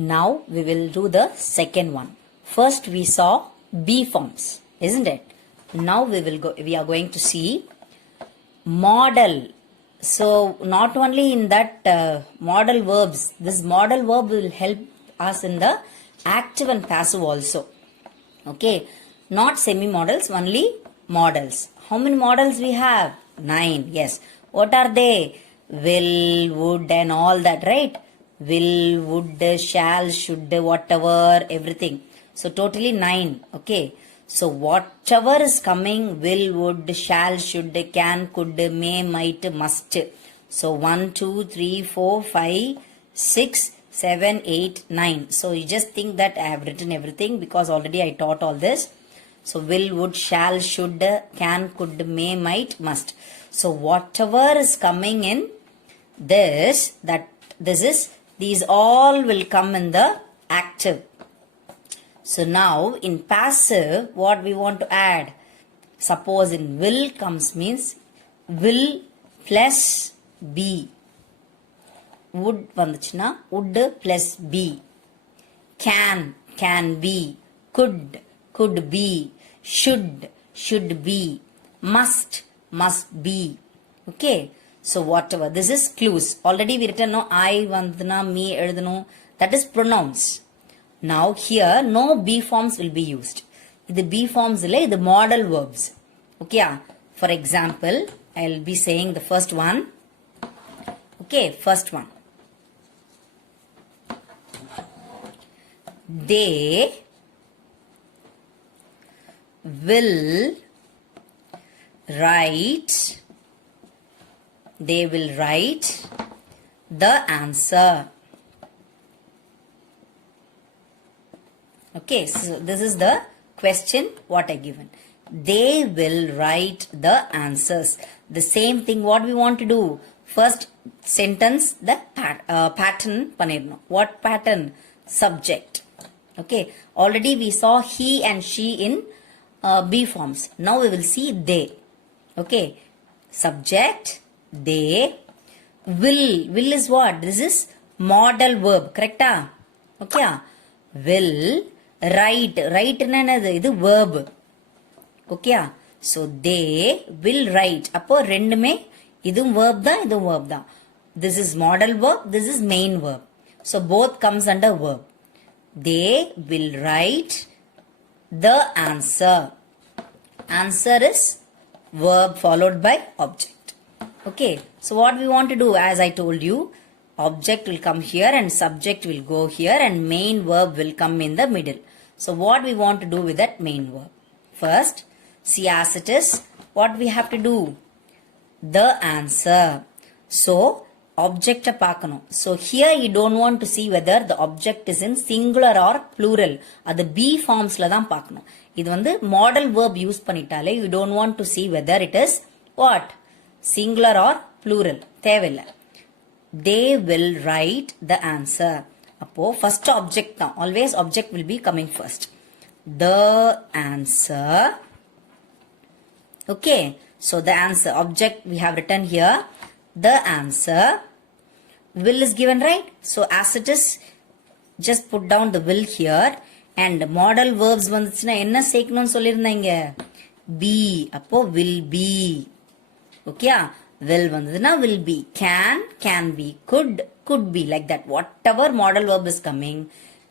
Now we will do the second one. First we saw B forms, isn't it? Now we are going to see model. So not only in that model verbs, this model verb will help us in the active and passive also. Okay, not semi-models, only models. How many models we have? 9. Yes. What are they? Will, would and all that, right? Will, would, shall, should, whatever, everything. So totally 9. Okay. So whatever is coming, will, would, shall, should, can, could, may, might, must. So 1, 2, 3, 4, 5, 6, 7, 8, 9. So you just think that I have written everything because already I taught all this. So will, would, shall, should, can, could, may, might, must. So whatever is coming in these all will come in the active. So now in passive, what we want to add? Suppose in will comes means will plus be. Would vanduchna would plus be. Can be. Could be. Should be. Must be. Okay. So whatever. This is clues. Already we written no I vandana me edudano. That is pronouns. Now here no B forms will be used. The B forms is the model verbs. Okay. For example, I will be saying the first one. Okay, first one. They will write the answer. Okay, so this is the question what I given. They will write the answers. The same thing what we want to do. First sentence, the pattern panirno. What pattern? Subject. Okay, already we saw he and she in B forms. Now we will see they. Okay, subject, they. Will is what? This is model verb, correct? Okay, will write is verb. Okay, so they will write. Appo rendume idum verb da. This is model verb, this is main verb. So both comes under verb. They will write the answer. Answer is verb followed by object. Okay, so what we want to do, as I told you, object will come here and subject will go here and main verb will come in the middle. So what we want to do with that main verb? First, see as it is, what we have to do? The answer. So object paakano. So here you don't want to see whether the object is in singular or plural. Adu B forms la dhaan paakano. Idu vandu model verb use pannitale you don't want to see whether it is what? Singular or plural. Thevilla. They will write the answer. Appo first object now. Always object will be coming first. The answer. Okay. So the answer. Object we have written here. The answer. Will is given, right? So as it is, just put down the will here. And model verbs vanduchina enna seeknum sollirundanga? Be. Appo will be. Okay. Will vandaduna will be. Can be. Could be, like that. Whatever model verb is coming,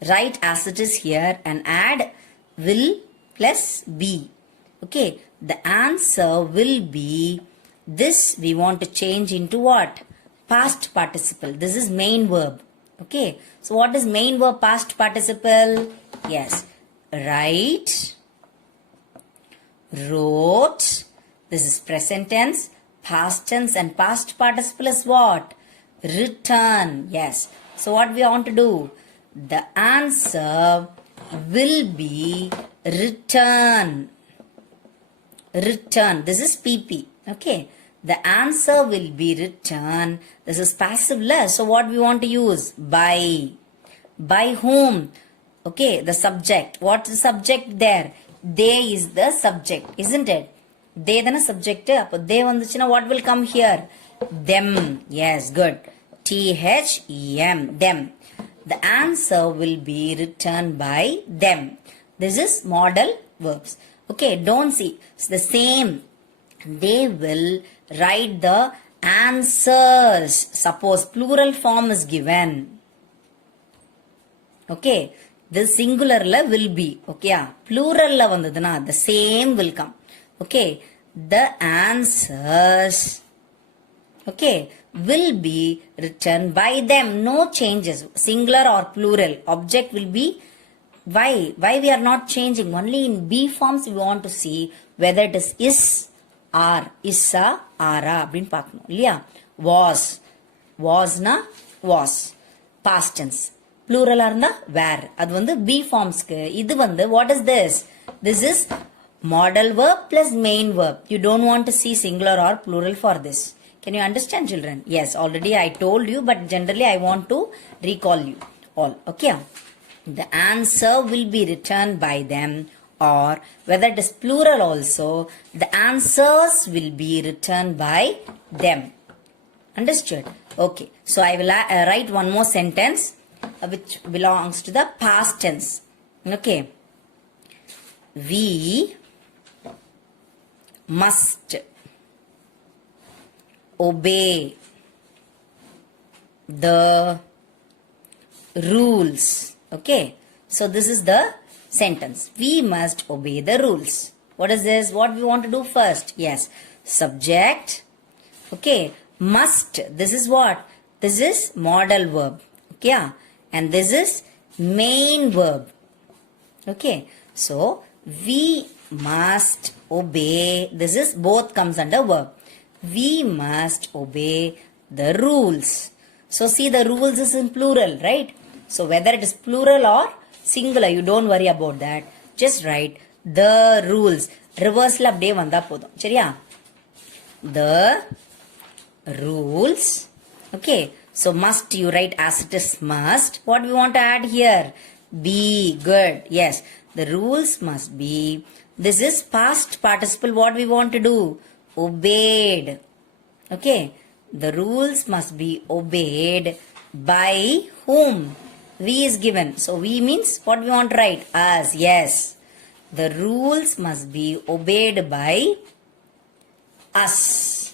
write as it is here and add will plus be. Okay. The answer will be. This we want to change into what? Past participle. This is main verb. Okay. So what is main verb past participle? Yes. Write, wrote. This is present tense. Past tense and past participle is what? Written. Yes. So what we want to do? The answer will be written. Written. This is PP. Okay. The answer will be written. This is passive less. So what we want to use? By. By whom? Okay. The subject. What's the subject there? They is the subject. Isn't it? They dana subject. They vanduchina what will come here? Them. Yes. Good. Them. Them. the answer will be returned by them. This is modal verbs. Okay, don't see. It's the same. They will write the answers. Suppose plural form is given. Okay, this singular la will be. Okay, plural la vandadana, the same will come. Okay, the answers, okay, will be written by them. No changes. Singular or plural. Object will be. Why we are not changing? Only in B forms we want to see whether it is or, issa, ara அப்படின்னு பார்க்கணும் இல்லையா? wasனா was, past tense. plural இருந்தா were. அது வந்து B formsக்கு. இது வந்து what is this? This is modal verb plus main verb. You don't want to see singular or plural for this. Can you understand, children? Yes, already I told you, but generally I want to recall you all. Okay. The answer will be returned by them, or whether it is plural also, the answers will be returned by them. Understood? Okay. So I will write one more sentence which belongs to the past tense. Okay. We must obey the rules. Okay, so this is the sentence. We must obey the rules. What is this? What we want to do first? Yes, subject. Okay, must. This is what? This is modal verb. Okay, and this is main verb. Okay, so we must obey. This is both comes under verb. We must obey the rules. So see, the rules is in plural, right? So whether it is plural or singular, you don't worry about that. Just write the rules. Reverse la abde vanda podum. Seriya? The rules. Okay. So must you write as it is must. What we want to add here? Be. Good. Yes. The rules must be. This is past participle. What we want to do? Obeyed. Okay. The rules must be obeyed by whom? We is given. So we means what we want to write? Us. Yes. The rules must be obeyed by us.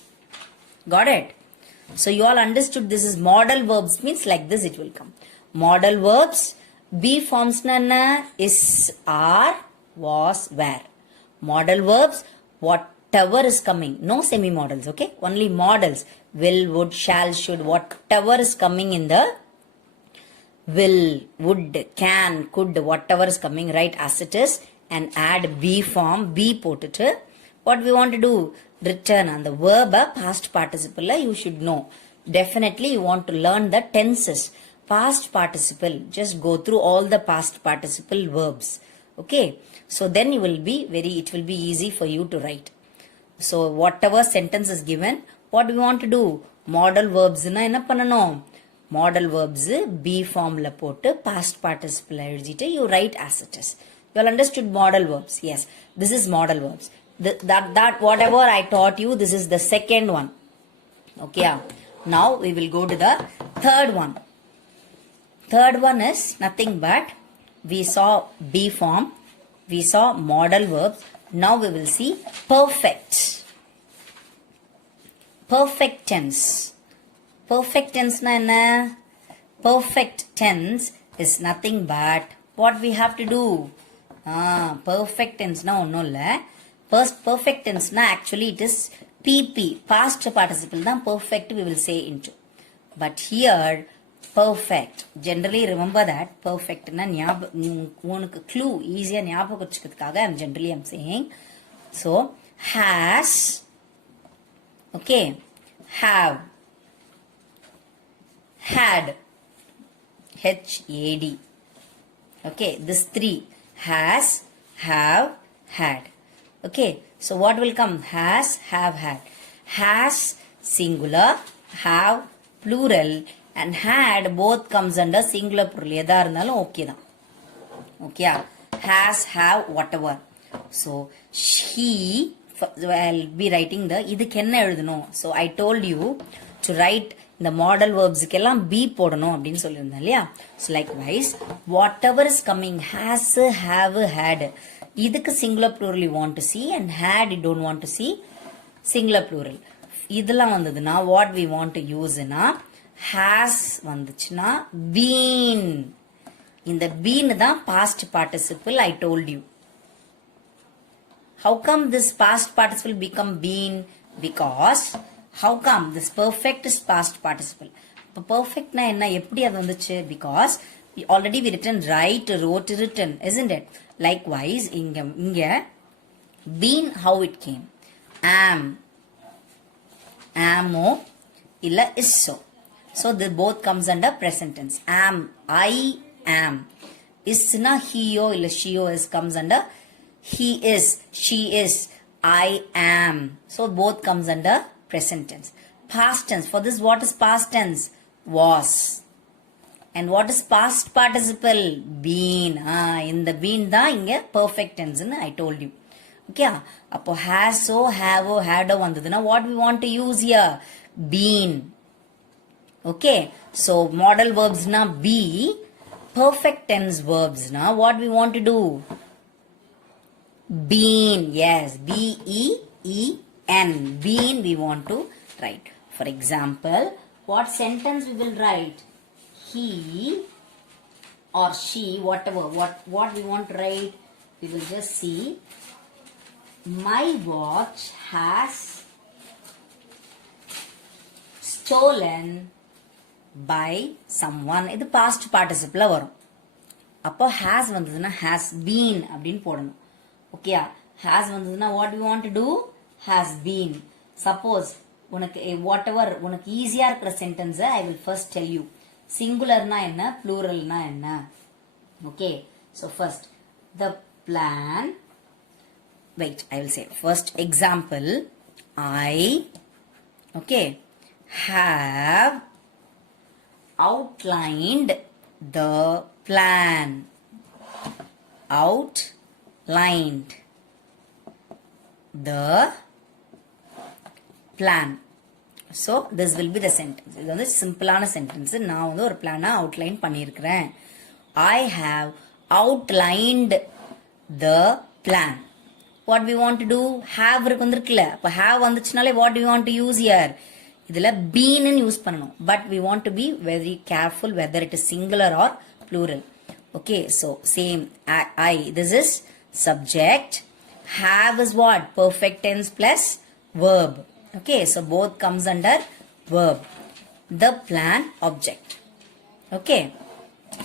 Got it? So you all understood this is modal verbs means like this it will come. Modal verbs. B forms na is, are, was, were. Modal verbs. Whatever is coming. No semi-modals. Okay. Only modals. Will, would, shall, should. Whatever is coming in the will, would, can, could, whatever is coming, right as it is, and add B form, B போட்டுட்டு what we want to do? Return on the verb, past participle, you should know. Definitely you want to learn the tenses. Past participle, just go through all the past participle verbs. Okay, so then you will be it will be easy for you to write. So whatever sentence is given, what do we want to do? Modal verbs na enna pannanom? Modal verbs B form la போட்டு past participle எழுதிட்டு you write as it is. You all understood modal verbs? Yes, this is modal verbs. That whatever I taught you, this is the second one. Okay, now we will go to the third one. Third one is nothing but we saw B form, we saw modal verbs. Now we will see perfect. Perfect tense. Perfect tense na enna? Perfect tense is nothing but what we have to do. Perfect tense na onnum illa. First perfect tense na actually it is PP, past participle na perfect we will say into. But here perfect, generally remember that perfect na உனக்கு clue easy ஞாபகம் வச்சுக்கிறதுக்காக I'm saying. So has, okay, have, had, HAD. Okay, this three, has, have, had. Okay, so what will come? Has, have, had. Has singular, have plural, and had both comes under singular plural. எதா இருந்தாலும் okay தான். Okay, has, have, whatever. So she, I'll be writing the இதுக்கு என்ன எழுதணும்? So I told you to write இந்த model வேர்ப்ஸ்க்கு எல்லாம் be போடணும் அப்படின்னு சொல்லியிருந்தேன் இல்லையா? So likewise, whatever is coming has, have, had. இதுக்கு singular plural you want to see and had you don't want to see singular plural. இதெல்லாம் வந்ததுன்னா what we want to use னா has வந்துச்சுன்னா been. இந்த been தான் past participle I told you. How come this past participle become been? Because how come this perfect is past participle? இப்போ perfect na enna eppadi adu vanduchu? Because already we written write, wrote, written, isn't it? Likewise inga been how it came? Am, amo illa is so. So this both comes under present tense. Am, I am. Is na he o illa she o is comes under he is, she is, I am. So both comes under present tense. Past tense. For this what is past tense? Was. And what is past participle? Been. In the been da inga perfect tense nu I told you. Okay. Appo has so, have o, had o vandaduna what we want to use here? Been. Okay. So modal verbs na be. Perfect tense verbs na what we want to do? Been. Yes. B-E-E-N. Been we want to write. For example, what sentence we will write? He or she, whatever. What we want to write? We will just see. My watch has stolen by someone. இது past participle வரும். அப்போ has வந்ததுன்னா has been அப்படின்னு போடணும். Okay, has வந்ததுன்னா what do you want to do? Has been. Suppose உனக்கு whatever உனக்கு ஈஸியா இருக்கிற sentence I will first tell you. சிங்குலர்னா என்ன, ப்ளூரல்னா என்ன? Okay, so first the plan. Wait, I will say first example. I have outlined the plan. Outlined the plan. So this will be the sentence. இது வந்து சிம்பிளான sentence. நான் வந்து ஒரு பிளானை outline பண்ணியிருக்கிறேன். I have outlined the plan. What we want to do? Have இருக்கு வந்திருக்குல்ல. அப்போ have வந்துச்சுனாலே what do we want to use here? இதுல been யூஸ் பண்ணணும். But we want to be very careful whether it is singular or plural. Okay, so same. I. This is subject. Have is what? Perfect tense plus verb. Okay, so both comes under verb. The plan, object. Okay,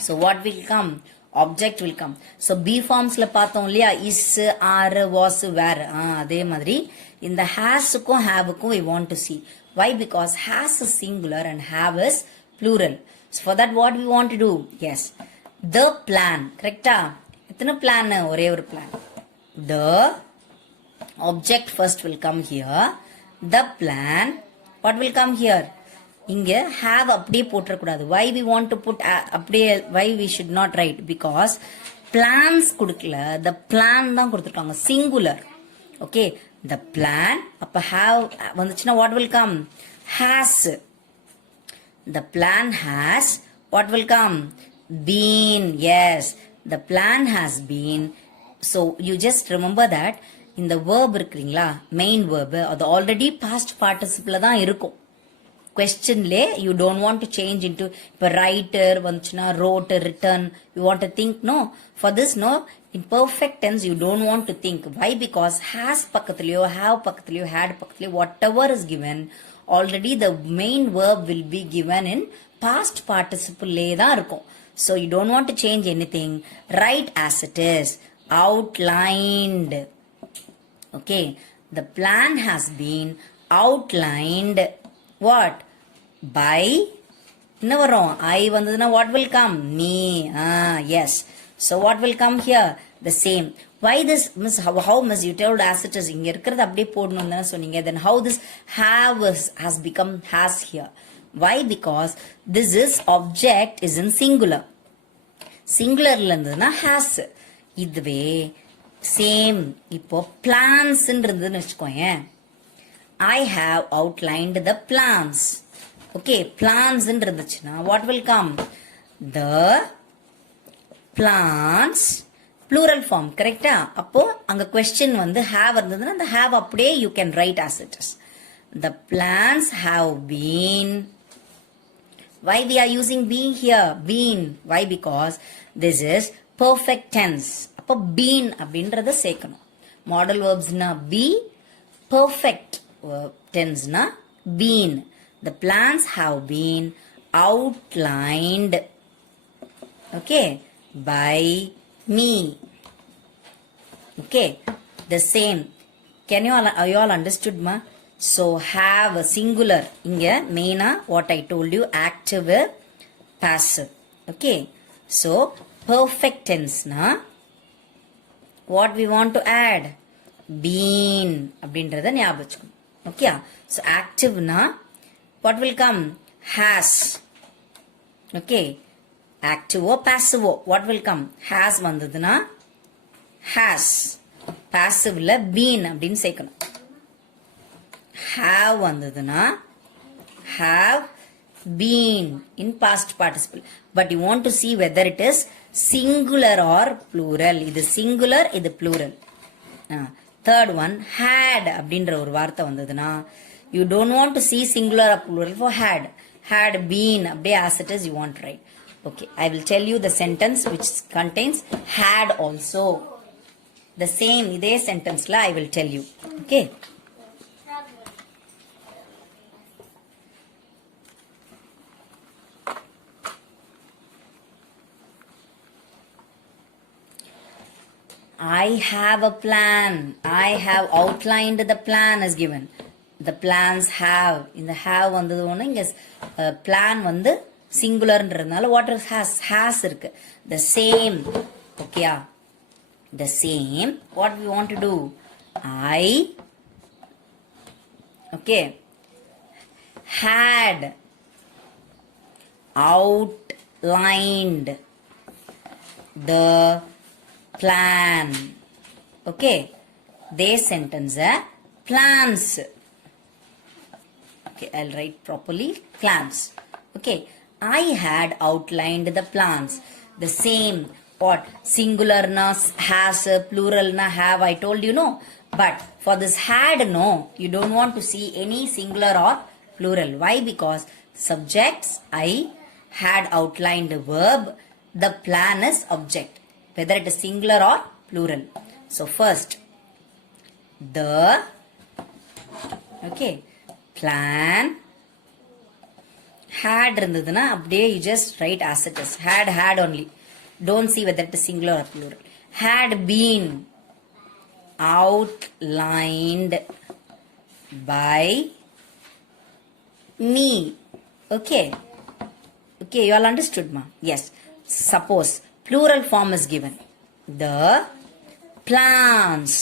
so what will come? Object will come. So B forms la பார்த்தோம் இல்லையா? Is, are, was, were. அதே மாதிரி இந்த has-க்கும் have-க்கும் we want to see. Why? Because has is singular and have is plural. So for that what we want to do? Yes. The plan. Correcta? எத்தனை plan? ஒரே ஒரு plan. The object first will come here. The plan. What will come here? இங்க have அப்படியே போட்டுறக்கூடாது. Why we want to put அப்படியே, why we should not write? Because plans கொடுக்கல, the plan தான் கொடுத்துருக்காங்க, singular. Okay, the plan. அப்ப have வந்துச்சுன்னா what will come? Has. The plan has. What will come? Been. Yes, the plan has been. So you just remember that இந்த verb இருக்குங்களா, main verb அது already past participle தான் இருக்கும். Questionலே you don't want to change into இப்போ writer வந்துச்சுன்னா wrote, written, you want to think. No, for this no, in perfect tense you don't want to think. Why? Because has பக்கத்துலயோ, have பக்கத்துலயோ, had பக்கத்துலயோ, whatever is given, already the main verb will be given in past participle லே தான் இருக்கும். So you don't want to change anything. Write as it is. Outlined. Okay, the plan has been outlined. What? By. என்ன வரும்? I வந்ததுன்னா what will come? Me. Yes. So what will come here? The same. Why this, miss? How miss? You told as it is. இங்க இருக்கிறது அப்படியே போடணும் தானே சொன்னீங்க. Then how this have has become has here? Why? Because this is object is in singular. Singularல இருந்ததுன்னா has. இதுவே same. இப்போ plans இருந்ததுன்னு வச்சுக்கோங்க. I have outlined the plans. Okay, plants இருந்துச்சுன்னா what will come? The plants plural form, correct? அப்போ அங்க question வந்து have இருந்ததுன்னா அந்த have அப்படியே you can write as it is. The plants have been. Why we are using been here? Been. Why? Because this is perfect tense. அப்போ been அப்படின்றத சேர்க்கணும். Modal verbs na be, perfect tense na been. The plans have been outlined, okay, by me. Okay, the same. Can you all understood, ma? So have a singular. Inga main what I told you, active, passive. Okay, so perfect tense na what we want to add? Been அப்படின்றத ஞாபகம் வச்சுக்கணும். Okay, so active na what will come? Has. Okay, active or passive, what will come? Has வந்ததுன்னா has. Passiveல been அப்படின்னு சேர்க்கணும். Have வந்ததுன்னா have been in past participle. But you want to see whether it is singular or plural. இது singular, இது plural. Third one, had அப்படின்ற ஒரு வார்த்தை வந்ததுன்னா you don't want to see singular or plural for had. Had been அப்படியே as it is you want to write. Okay, I will tell you the sentence which contains had also. The same இதே sentenceல I will tell you. Okay. I have a plan. I have outlined the plan as given. The plans have. In the have வந்தது ஒன்று இங்கே plan வந்து சிங்குலர்ன்றதுனால what has இருக்கு. The same. Okay. The same. What we want to do? I. Okay. Had outlined the plan. Okay, they sentence plans. Okay, I'll write properly, plans. Okay, I had outlined the plans. The same, what? Singular na has, plural na have, I told you, no. But for this had, no, you don't want to see any singular or plural. Why? Because subjects, I had outlined the verb, the plan is object. Whether it is singular or plural. So first, the, okay, plan had இருந்ததுன்னா அப்படியே you just write as it is. Had only. Don't see whether it is singular or plural. Had been outlined by me. Okay. Okay, you all understood, ma? Yes. Suppose plural form is given. The plans.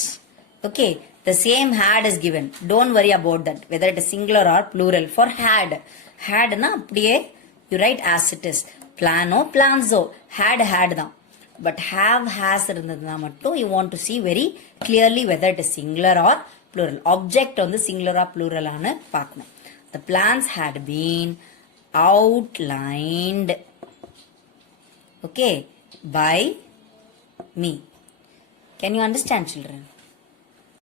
Okay, the same had is given. Don't worry about that, whether it is singular or plural. For had, had na அப்படியே you write as it is. Plano, planzo. Had தான். But have, has இருந்ததுனா மட்டும் you want to see very clearly whether it is singular or plural. Object வந்து singular or plural ஆனு பார்க்கணும். The plans had been outlined. Okay, by me. Can you understand, children?